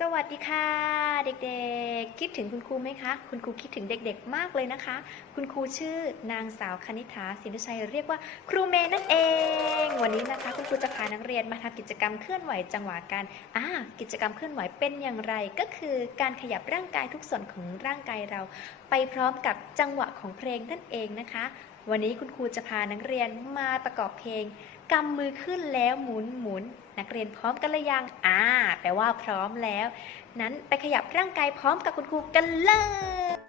สวัสดีค่ะเด็กๆ คิดถึงคุณครูไหมคะ คุณครูคิดถึงเด็กๆ มากเลยนะคะ คุณครูชื่อนางสาวคณิษฐาสินชัยเรียกว่าครูเมย์นั่นเอง วันนี้นะคะคุณครูจะพานักเรียนมาทำกิจกรรมเคลื่อนไหวจังหวะกันอ่ากิจกรรมเคลื่อนไหวเป็นอย่างไรก็คือการขยับร่างกายทุกส่วนของร่างกายเรา ไปพร้อมกับจังหวะของเพลงนั่นเองนะคะ วันนี้คุณครูจะพานักเรียนมาประกอบเพลงกำมือขึ้นแล้วหมุนหมุน นักเรียนพร้อมกันหรือยังอ่าแปลว่าพร้อมแล้ว นั้นไปขยับร่างกายพร้อมกับคุณครูกันเลย